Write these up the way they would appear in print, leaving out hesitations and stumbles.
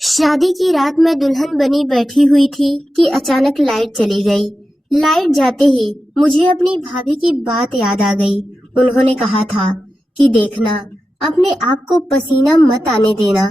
शादी की रात मैं दुल्हन बनी बैठी हुई थी कि अचानक लाइट चली गई। लाइट जाते ही मुझे अपनी भाभी की बात याद आ गई। उन्होंने कहा था कि देखना, अपने आप को पसीना मत आने देना,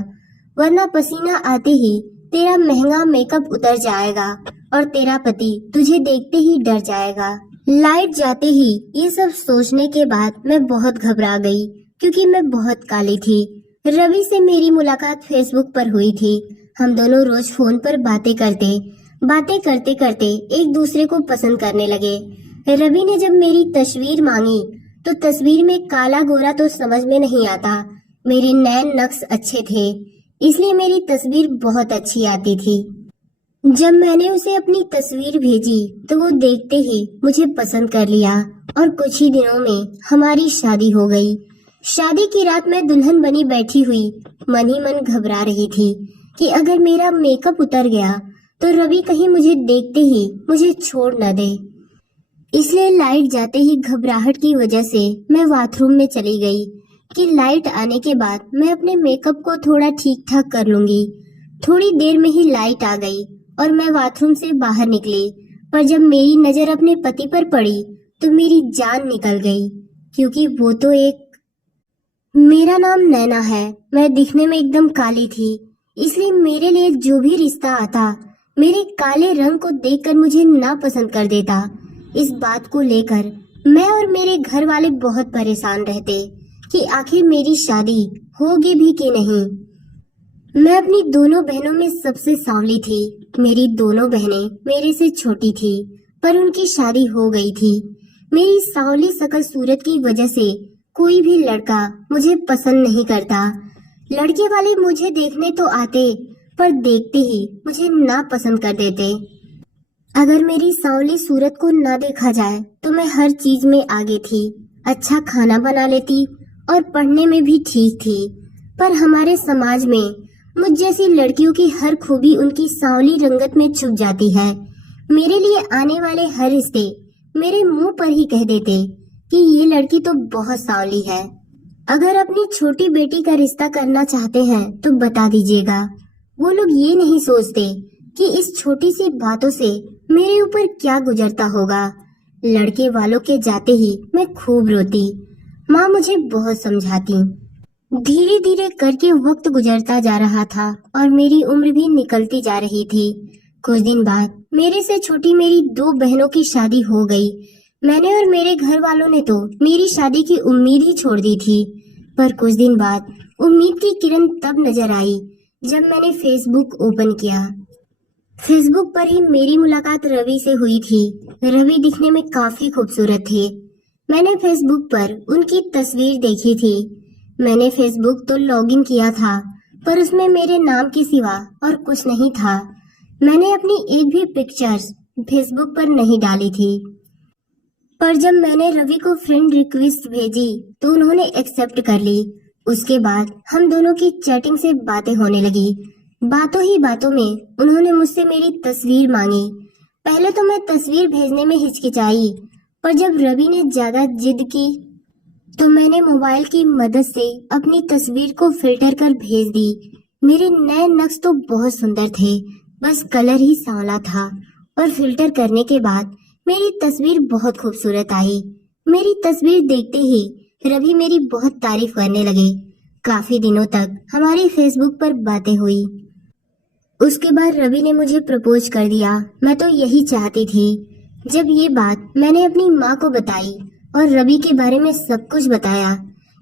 वरना पसीना आते ही तेरा महंगा मेकअप उतर जाएगा और तेरा पति तुझे देखते ही डर जाएगा। लाइट जाते ही ये सब सोचने के बाद मैं बहुत घबरा गई, क्योंकि मैं बहुत काली थी। रवि से मेरी मुलाकात फेसबुक पर हुई थी। हम दोनों रोज फोन पर बातें करते करते एक दूसरे को पसंद करने लगे। रवि ने जब मेरी तस्वीर मांगी तो तस्वीर में काला गोरा तो समझ में नहीं आता। मेरे नैन नक्श अच्छे थे, इसलिए मेरी तस्वीर बहुत अच्छी आती थी। जब मैंने उसे अपनी तस्वीर भेजी तो वो देखते ही मुझे पसंद कर लिया और कुछ ही दिनों में हमारी शादी हो गई। शादी की रात मैं दुल्हन बनी बैठी हुई मन ही मन घबरा रही थी कि अगर मेरा मेकअप उतर गया तो रवि कहीं मुझे देखते ही मुझे छोड़ न दे। इसलिए लाइट जाते ही घबराहट की वजह से मैं बाथरूम में चली गई कि लाइट आने के बाद मैं अपने मेकअप को थोड़ा ठीक ठाक कर लूंगी। थोड़ी देर में ही लाइट आ गई और मैं बाथरूम से बाहर निकली, पर जब मेरी नजर अपने पति पर पड़ी तो मेरी जान निकल गई, क्योंकि वो तो एक मेरा नाम नैना है। मैं दिखने में एकदम काली थी, इसलिए मेरे लिए जो भी रिश्ता आता मेरे काले रंग को देखकर मुझे ना पसंद कर देता। इस बात को लेकर मैं और मेरे घर वाले बहुत परेशान रहते कि आखिर मेरी शादी होगी भी कि नहीं। मैं अपनी दोनों बहनों में सबसे सांवली थी। मेरी दोनों बहनें मेरे से छोटी थी, पर उनकी शादी हो गई थी। मेरी सांवली शकल सूरत की वजह से कोई भी लड़का मुझे पसंद नहीं करता। लड़के वाले मुझे देखने तो आते, पर देखते ही मुझे ना पसंद कर देते। अगर मेरी सांवली सूरत को ना देखा जाए तो मैं हर चीज में आगे थी। अच्छा खाना बना लेती और पढ़ने में भी ठीक थी। पर हमारे समाज में मुझ जैसी लड़कियों की हर खूबी उनकी सांवली रंगत में छुप जाती है। मेरे लिए आने वाले हर रिश्ते मेरे मुंह पर ही कह देते कि ये लड़की तो बहुत सांवली है। अगर अपनी छोटी बेटी का रिश्ता करना चाहते हैं तो बता दीजिएगा। वो लोग ये नहीं सोचते कि इस छोटी सी बातों से मेरे ऊपर क्या गुजरता होगा। लड़के वालों के जाते ही मैं खूब रोती। माँ मुझे बहुत समझाती। धीरे धीरे करके वक्त गुजरता जा रहा था और मेरी उम्र भी निकलती जा रही थी। कुछ दिन बाद मेरे से छोटी मेरी दो बहनों की शादी हो गई। मैंने और मेरे घर वालों ने तो मेरी शादी की उम्मीद ही छोड़ दी थी। पर कुछ दिन बाद उम्मीद की किरण तब नजर आई जब मैंने फेसबुक ओपन किया। फेसबुक पर ही मेरी मुलाकात रवि से हुई थी। रवि दिखने में काफी खूबसूरत थे। मैंने फेसबुक पर उनकी तस्वीर देखी थी। मैंने फेसबुक तो लॉगिन किया था, पर उसमें मेरे नाम के सिवा और कुछ नहीं था। मैंने अपनी एक भी पिक्चर्स फेसबुक पर नहीं डाली थी। पर जब मैंने रवि को फ्रेंड रिक्वेस्ट भेजी तो उन्होंने एक्सेप्ट कर ली। उसके बाद हम दोनों की चैटिंग से बातें होने लगी। बातों ही बातों में उन्होंने मुझसे मेरी तस्वीर मांगी। पहले तो मैं तस्वीर भेजने में हिचकिचाई, पर जब रवि ने ज्यादा जिद की तो मैंने मोबाइल की मदद से अपनी तस्वीर को फिल्टर कर भेज दी। मेरे नए नक्श तो बहुत सुंदर थे, बस कलर ही सांवला था और फिल्टर करने के बाद मेरी तस्वीर बहुत खूबसूरत आई। मेरी तस्वीर देखते ही रवि मेरी बहुत तारीफ करने लगे। काफी दिनों तक हमारी फेसबुक पर बातें हुई। उसके बाद रवि ने मुझे प्रपोज कर दिया। मैं तो यही चाहती थी। जब ये बात मैंने अपनी माँ को बताई और रवि के बारे में सब कुछ बताया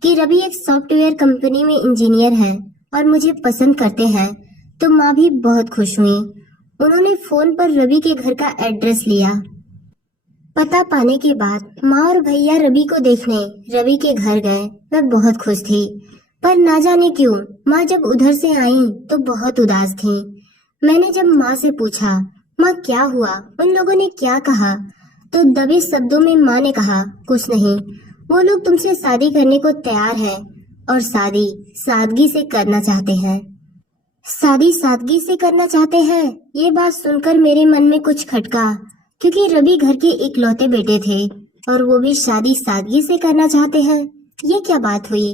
कि रवि एक सॉफ्टवेयर कंपनी में इंजीनियर है और मुझे पसंद करते हैं, तो माँ भी बहुत खुश हुई। उन्होंने फोन पर रवि के घर का एड्रेस लिया। पता पाने के बाद माँ और भैया रवि को देखने रवि के घर गए। मैं बहुत खुश थी, पर ना जाने क्यों माँ जब उधर से आई तो बहुत उदास थी। मैंने जब माँ से पूछा, माँ क्या हुआ, उन लोगों ने क्या कहा, तो दबे शब्दों में माँ ने कहा, कुछ नहीं, वो लोग तुमसे शादी करने को तैयार हैं और शादी सादगी से करना चाहते हैं। शादी सादगी से करना चाहते हैं? ये बात सुनकर मेरे मन में कुछ खटका, क्योंकि रवि घर के इकलौते बेटे थे और वो भी शादी सादगी से करना चाहते हैं। ये क्या बात हुई?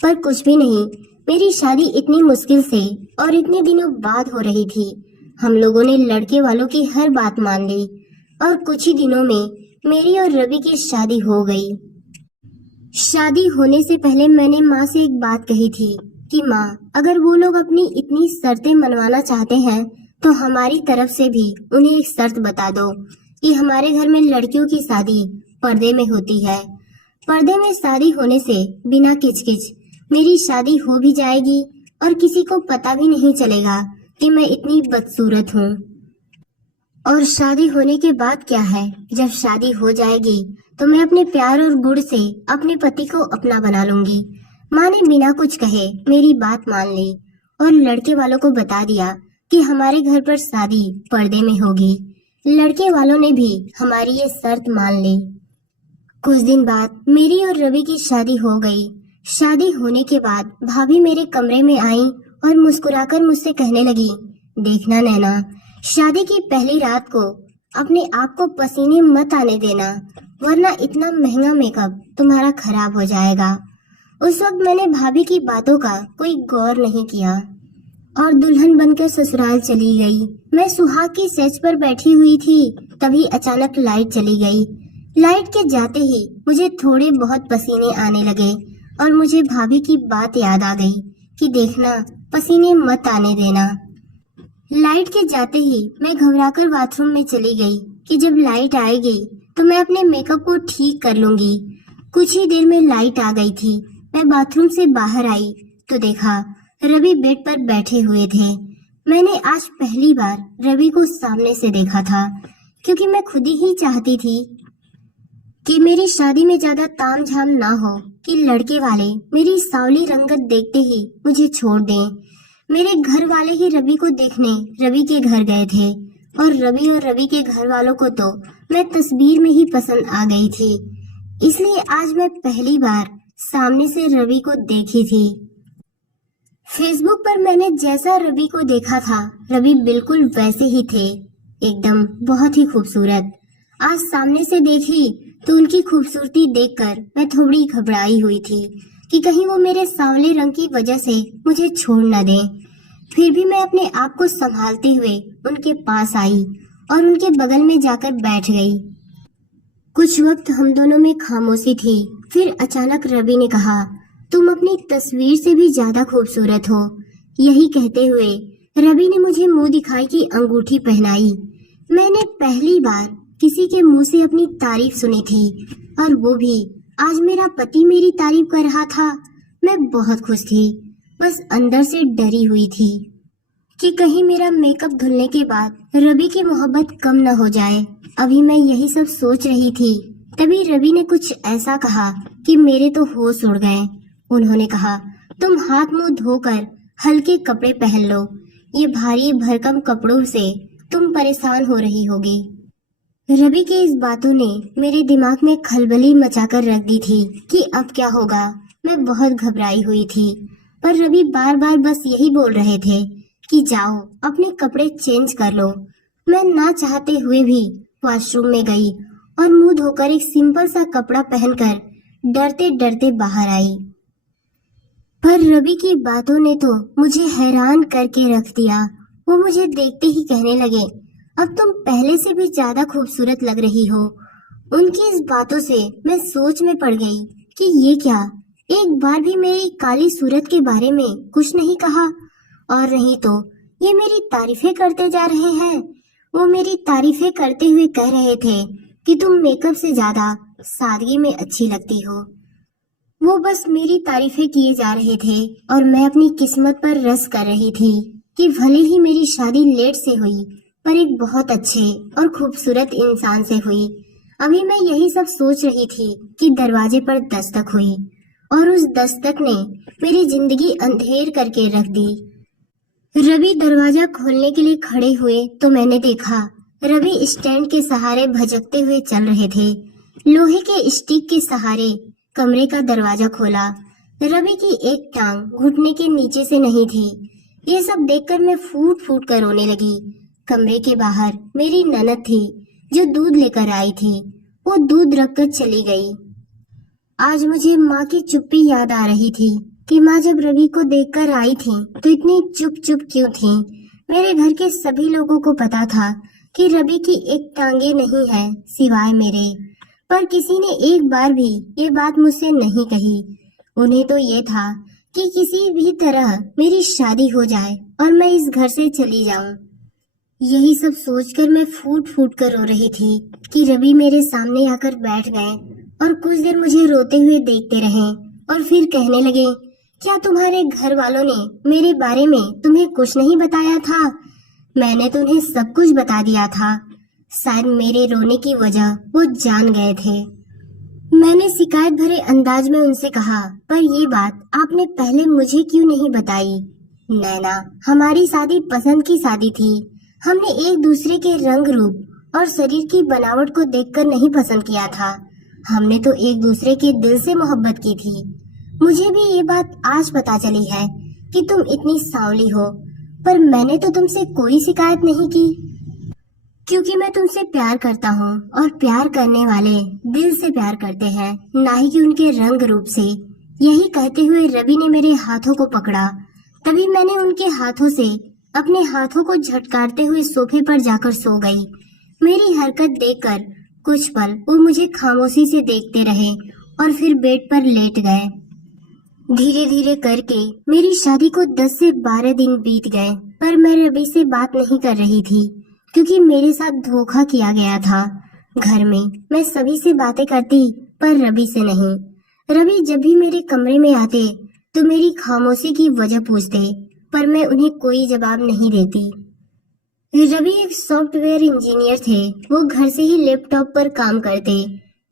पर कुछ भी नहीं, मेरी शादी इतनी मुश्किल से और इतने दिनों बाद हो रही थी। हम लोगों ने लड़के वालों की हर बात मान ली और कुछ ही दिनों में मेरी और रवि की शादी हो गई। शादी होने से पहले मैंने माँ से एक बात कही थी कि माँ, अगर वो लोग अपनी इतनी शर्तें मनवाना चाहते हैं तो हमारी तरफ से भी उन्हें एक शर्त बता दो कि हमारे घर में लड़कियों की शादी पर्दे में होती है। पर्दे में शादी होने से बिना किचकिच मेरी शादी हो भी जाएगी और किसी को पता भी नहीं चलेगा कि मैं इतनी बदसूरत हूँ। और शादी होने के बाद क्या है, जब शादी हो जाएगी तो मैं अपने प्यार और गुण से अपने पति को अपना बना लूंगी। माँ ने बिना कुछ कहे मेरी बात मान ली और लड़के वालों को बता दिया कि हमारे घर पर शादी पर्दे में होगी। लड़के वालों ने भी हमारी ये शर्त मान ली। कुछ दिन बाद मेरी और रवि की शादी हो गई। शादी होने के बाद भाभी मेरे कमरे में आई और मुस्कुराकर मुझसे कहने लगी, देखना नैना, शादी की पहली रात को अपने आप को पसीने मत आने देना, वरना इतना महंगा मेकअप तुम्हारा खराब हो जाएगा। उस वक्त मैंने भाभी की बातों का कोई गौर नहीं किया और दुल्हन बनकर ससुराल चली गई। मैं सुहाग की सेज पर बैठी हुई थी, तभी अचानक लाइट चली गई। लाइट के जाते ही मुझे थोड़े बहुत पसीने आने लगे और मुझे भाभी की बात याद आ गई कि देखना, पसीने मत आने देना। लाइट के जाते ही मैं घबराकर बाथरूम में चली गई कि जब लाइट आएगी तो मैं अपने मेकअप को ठीक कर लूंगी। कुछ ही देर में लाइट आ गई थी। मैं बाथरूम से बाहर आई तो देखा रवि बेड पर बैठे हुए थे। मैंने आज पहली बार रवि को सामने से देखा था, क्योंकि मैं खुद ही चाहती थी कि मेरी शादी में ज्यादा तामझाम ना हो कि लड़के वाले मेरी सांवली रंगत देखते ही मुझे छोड़ दें। मेरे घर वाले ही रवि को देखने रवि के घर गए थे और रवि के घर वालों को तो मैं तस्वीर में ही पसंद आ गई थी। इसलिए आज मैं पहली बार सामने से रवि को देखी थी। फेसबुक पर मैंने जैसा रवि को देखा था, रवि बिल्कुल वैसे ही थे, एकदम बहुत ही खूबसूरत। आज सामने से देखी तो उनकी खूबसूरती देखकर मैं थोड़ी घबराई हुई थी कि कहीं वो मेरे सांवले रंग की वजह से मुझे छोड़ न दें। फिर भी मैं अपने आप को संभालते हुए उनके पास आई और उनके बगल में जाकर बैठ गई। कुछ वक्त हम दोनों में खामोशी थी। फिर अचानक रवि ने कहा, तुम अपनी तस्वीर से भी ज्यादा खूबसूरत हो। यही कहते हुए रवि ने मुझे मुंह दिखाई की अंगूठी पहनाई। मैंने पहली बार किसी के मुंह से अपनी तारीफ सुनी थी और वो भी आज मेरा पति मेरी तारीफ कर रहा था। मैं बहुत खुश थी, बस अंदर से डरी हुई थी कि कहीं मेरा मेकअप धुलने के बाद रवि की मोहब्बत कम न हो जाए। अभी मैं यही सब सोच रही थी, तभी रवि ने कुछ ऐसा कहा कि मेरे तो होश उड़ गए। उन्होंने कहा, तुम हाथ मुंह धोकर हल्के कपड़े पहन लो, ये भारी भरकम कपड़ों से तुम परेशान हो रही होगी। रवि की इस बातों ने मेरे दिमाग में खलबली मचाकर रख दी थी कि अब क्या होगा। मैं बहुत घबराई हुई थी, पर रवि बार बार बस यही बोल रहे थे कि जाओ अपने कपड़े चेंज कर लो। मैं ना चाहते हुए भी वॉशरूम में गई और मुंह धोकर एक सिंपल सा कपड़ा पहनकर डरते डरते बाहर आई। पर रवि की बातों ने तो मुझे हैरान करके रख दिया। वो मुझे देखते ही कहने लगे, अब तुम पहले से भी ज्यादा खूबसूरत लग रही हो। उनकी इस बातों से मैं सोच में पड़ गई कि ये क्या, एक बार भी मेरी काली सूरत के बारे में कुछ नहीं कहा, और नहीं तो ये मेरी तारीफें करते जा रहे हैं। वो मेरी तारीफें करते हुए कह रहे थे कि तुम मेकअप से ज्यादा सादगी में अच्छी लगती हो। वो बस मेरी तारीफें किए जा रहे थे और मैं अपनी किस्मत पर रस कर रही थी कि भले ही मेरी शादी लेट से हुई, पर एक बहुत अच्छे और खूबसूरत इंसान से हुई। अभी मैं यही सब सोच रही थी कि दरवाजे पर दस्तक हुई और उस दस्तक ने मेरी जिंदगी अंधेर करके रख दी। रवि दरवाजा खोलने के लिए खड़े हुए तो मैंने देखा रवि स्टैंड के सहारे भजकते हुए चल रहे थे। लोहे के स्टिक के सहारे कमरे का दरवाजा खोला। रवि की एक टांग घुटने के नीचे से नहीं थी। ये सब देखकर मैं फूट फूट कर रोने लगी। कमरे के बाहर मेरी ननद थी जो दूध लेकर आई थी। वो दूध रखकर चली गई। आज मुझे माँ की चुप्पी याद आ रही थी कि माँ जब रवि को देखकर आई थी तो इतनी चुप चुप क्यों थी। मेरे घर के सभी लोगों को पता था कि रवि की एक टांगे नहीं है सिवाय मेरे, पर किसी ने एक बार भी ये बात मुझसे नहीं कही। उन्हें तो ये था कि किसी भी तरह मेरी शादी हो जाए और मैं इस घर से चली जाऊं। यही सब सोचकर मैं फूट फूट कर रो रही थी कि रवि मेरे सामने आकर बैठ गए और कुछ देर मुझे रोते हुए देखते रहे और फिर कहने लगे, क्या तुम्हारे घर वालों ने मेरे बारे में तुम्हें कुछ नहीं बताया था? मैंने तो उन्हें सब कुछ बता दिया था। शायद मेरे रोने की वजह वो जान गए थे। मैंने शिकायत भरे अंदाज में उनसे कहा, पर ये बात आपने पहले मुझे क्यों नहीं बताई? नैना, हमारी शादी पसंद की शादी थी। हमने एक दूसरे के रंग रूप और शरीर की बनावट को देखकर नहीं पसंद किया था। हमने तो एक दूसरे के दिल से मोहब्बत की थी। मुझे भी ये बात आज पता चली है कि तुम इतनी सांवली हो, पर मैंने तो तुमसे कोई शिकायत नहीं की, क्योंकि मैं तुमसे प्यार करता हूँ और प्यार करने वाले दिल से प्यार करते हैं, ना ही कि उनके रंग रूप से। यही कहते हुए रवि ने मेरे हाथों को पकड़ा। तभी मैंने उनके हाथों से अपने हाथों को झटकारते हुए सोफे पर जाकर सो गई। मेरी हरकत देखकर कुछ पल वो मुझे खामोशी से देखते रहे और फिर बेड पर लेट गए। धीरे धीरे करके मेरी शादी को 10 से 12 दिन बीत गए, पर मैं रवि से बात नहीं कर रही थी, क्योंकि मेरे साथ धोखा किया गया था। घर में मैं सभी से बातें करती, पर रवि से नहीं। रवि जब भी मेरे कमरे में आते तो मेरी खामोशी की वजह पूछते, पर मैं उन्हें कोई जवाब नहीं देती। रवि एक सॉफ्टवेयर इंजीनियर थे। वो घर से ही लैपटॉप पर काम करते।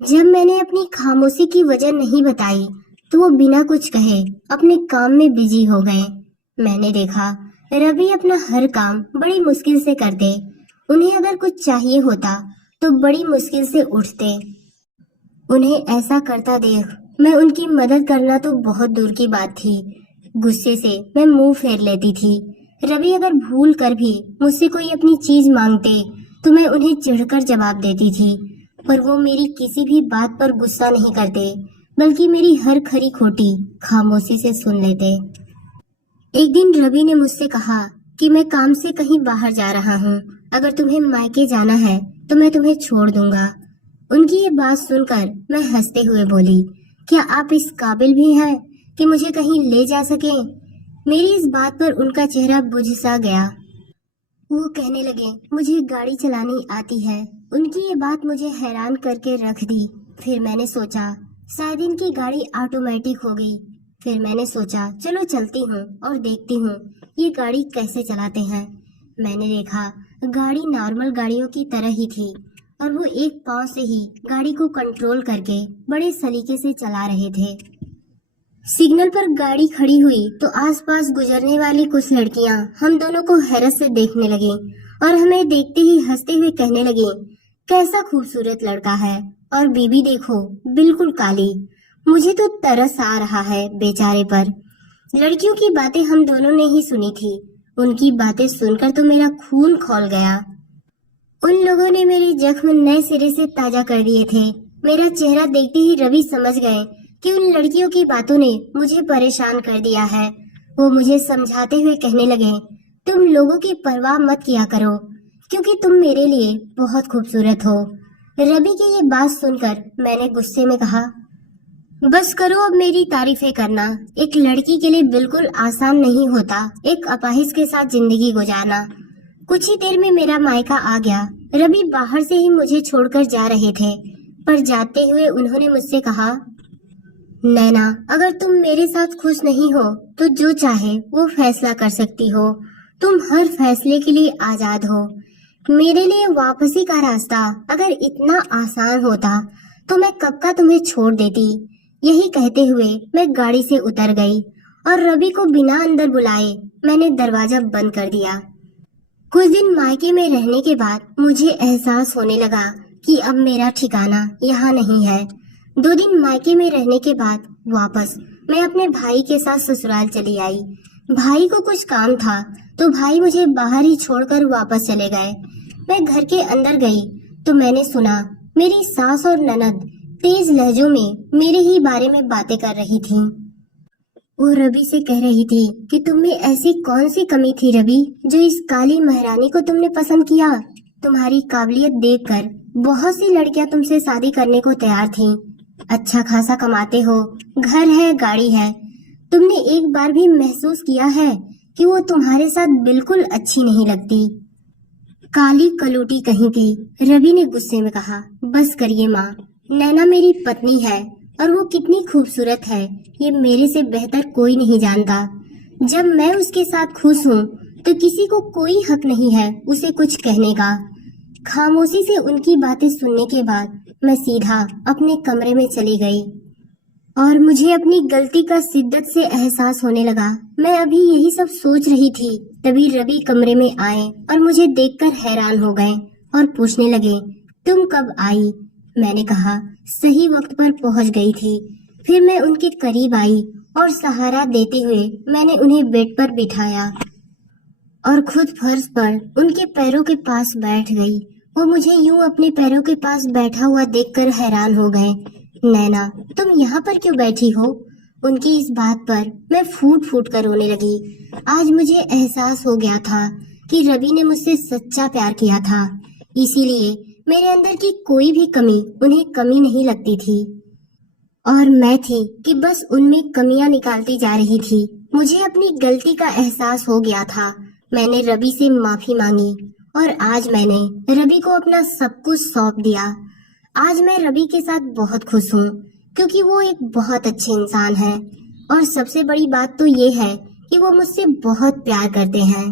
जब मैंने अपनी खामोशी की वजह नहीं बताई तो वो बिना कुछ कहे अपने काम में बिजी हो गए। मैंने देखा रवि अपना हर काम बड़ी मुश्किल से करते। उन्हें अगर कुछ चाहिए होता तो बड़ी मुश्किल से उठते। उन्हें ऐसा करता देख मैं उनकी मदद करना तो बहुत दूर की बात थी। गुस्से से मैं मुंह फेर लेती थी। रवि अगर भूल कर भी मुझसे कोई अपनी चीज मांगते तो मैं उन्हें चिढ़कर जवाब देती थी, पर वो मेरी किसी भी बात पर गुस्सा नहीं करते, बल्कि मेरी हर खरी खोटी खामोशी से सुन लेते। एक दिन रवि ने मुझसे कहा कि मैं काम से कहीं बाहर जा रहा हूँ, अगर तुम्हें मायके जाना है तो मैं तुम्हें छोड़ दूंगा। उनकी ये बात सुनकर मैं हंसते हुए बोली, क्या आप इस काबिल भी हैं कि मुझे कहीं ले जा सके? मेरी इस बात पर उनका चेहरा बुझ सा गया। वो कहने लगे, मुझे गाड़ी चलानी आती है। उनकी ये बात मुझे हैरान करके रख दी। फिर मैंने सोचा शायद इनकी गाड़ी ऑटोमेटिक हो गई। फिर मैंने सोचा चलो चलती हूँ और देखती हूँ ये गाड़ी कैसे चलाते हैं। मैंने देखा गाड़ी नॉर्मल गाड़ियों की तरह ही थी और वो एक पांव से ही गाड़ी को कंट्रोल करके बड़े सलीके से चला रहे थे। सिग्नल पर गाड़ी खड़ी हुई तो आसपास गुजरने वाली कुछ लड़कियां हम दोनों को हैरत से देखने लगी और हमें देखते ही हंसते हुए कहने लगी, कैसा खूबसूरत लड़का है, और बीबी देखो बिल्कुल काली। मुझे तो तरस आ रहा है बेचारे पर। लड़कियों की बातें हम दोनों ने ही सुनी थी। उनकी बातें सुनकर तो मेरा खून खौल गया। उन लोगों ने मेरे जख्म नए सिरे से ताजा कर दिए थे। मेरा चेहरा देखते ही रवि समझ गए कि उन लड़कियों की बातों ने मुझे परेशान कर दिया है। वो मुझे समझाते हुए कहने लगे, तुम लोगों की परवाह मत किया करो, क्योंकि तुम मेरे लिए बहुत खूबसूरत हो। रवि की ये बात सुनकर मैंने गुस्से में कहा, बस करो अब मेरी तारीफें करना। एक लड़की के लिए बिल्कुल आसान नहीं होता एक अपाहिज के साथ जिंदगी गुजारना। कुछ ही देर में मेरा मायका आ गया। रवि बाहर से ही मुझे छोड़कर जा रहे थे, पर जाते हुए उन्होंने मुझसे कहा, नैना, अगर तुम मेरे साथ खुश नहीं हो तो जो चाहे वो फैसला कर सकती हो। तुम हर फैसले के लिए आजाद हो। मेरे लिए वापसी का रास्ता अगर इतना आसान होता तो मैं कब का तुम्हें छोड़ देती। यही कहते हुए मैं गाड़ी से उतर गई और रवि को बिना अंदर बुलाए मैंने दरवाजा बंद कर दिया। कुछ दिन मायके में रहने के बाद मुझे एहसास होने लगा कि अब मेरा ठिकाना यहाँ नहीं है। 2 दिन मायके में रहने के बाद वापस मैं अपने भाई के साथ ससुराल चली आई। भाई को कुछ काम था तो भाई मुझे बाहर ही छोड़कर वापस चले गए। मैं घर के अंदर गई तो मैंने सुना मेरी सास और ननद तेज लहजों में मेरे ही बारे में बातें कर रही थीं। वो रवि से कह रही थी कि तुम में ऐसी कौन सी कमी थी रवि, जो इस काली महारानी को तुमने पसंद किया। तुम्हारी काबिलियत देखकर बहुत सी लड़कियां तुमसे शादी करने को तैयार थीं। अच्छा खासा कमाते हो, घर है, गाड़ी है। तुमने एक बार भी महसूस किया है कि वो तुम्हारे साथ बिल्कुल अच्छी नहीं लगती। काली कलूटी कहीं की, रवि ने गुस्से में कहा। बस करिए माँ, नैना मेरी पत्नी है और वो कितनी खूबसूरत है ये मेरे से बेहतर कोई नहीं जानता। जब मैं उसके साथ खुश हूँ तो किसी को कोई हक नहीं है उसे कुछ कहने का। खामोशी से उनकी बातें सुनने के बाद मैं सीधा अपने कमरे में चली गई और मुझे अपनी गलती का शिद्दत से एहसास होने लगा। मैं अभी यही सब सोच रही थी, तभी रवि कमरे में आए और मुझे देखकर हैरान हो गए और पूछने लगे, तुम कब आई? मैंने कहा, सही वक्त पर पहुंच गई थी। फिर मैं उनके करीब आई और सहारा देते हुए मैंने उन्हें बेड पर बिठाया और खुद फर्श पर उनके पैरों के पास बैठ गई। वो मुझे यूं अपने पैरों के पास बैठा हुआ देखकर हैरान हो गए। नैना, तुम यहाँ पर क्यों बैठी हो? उनकी इस बात पर मैं फूट फूट कर रोने लगी। आज मुझे एहसास हो गया था कि रवि ने मुझसे सच्चा प्यार किया था, इसीलिए मेरे अंदर की कोई भी कमी उन्हें कमी नहीं लगती थी और मैं थी कि बस उनमें कमियां निकालती जा रही थी। मुझे अपनी गलती का एहसास हो गया था। मैंने रवि से माफी मांगी और आज मैंने रवि को अपना सब कुछ सौंप दिया। आज मैं रवि के साथ बहुत खुश हूँ क्योंकि वो एक बहुत अच्छे इंसान है और सबसे बड़ी बात तो ये है कि वो मुझसे बहुत प्यार करते हैं।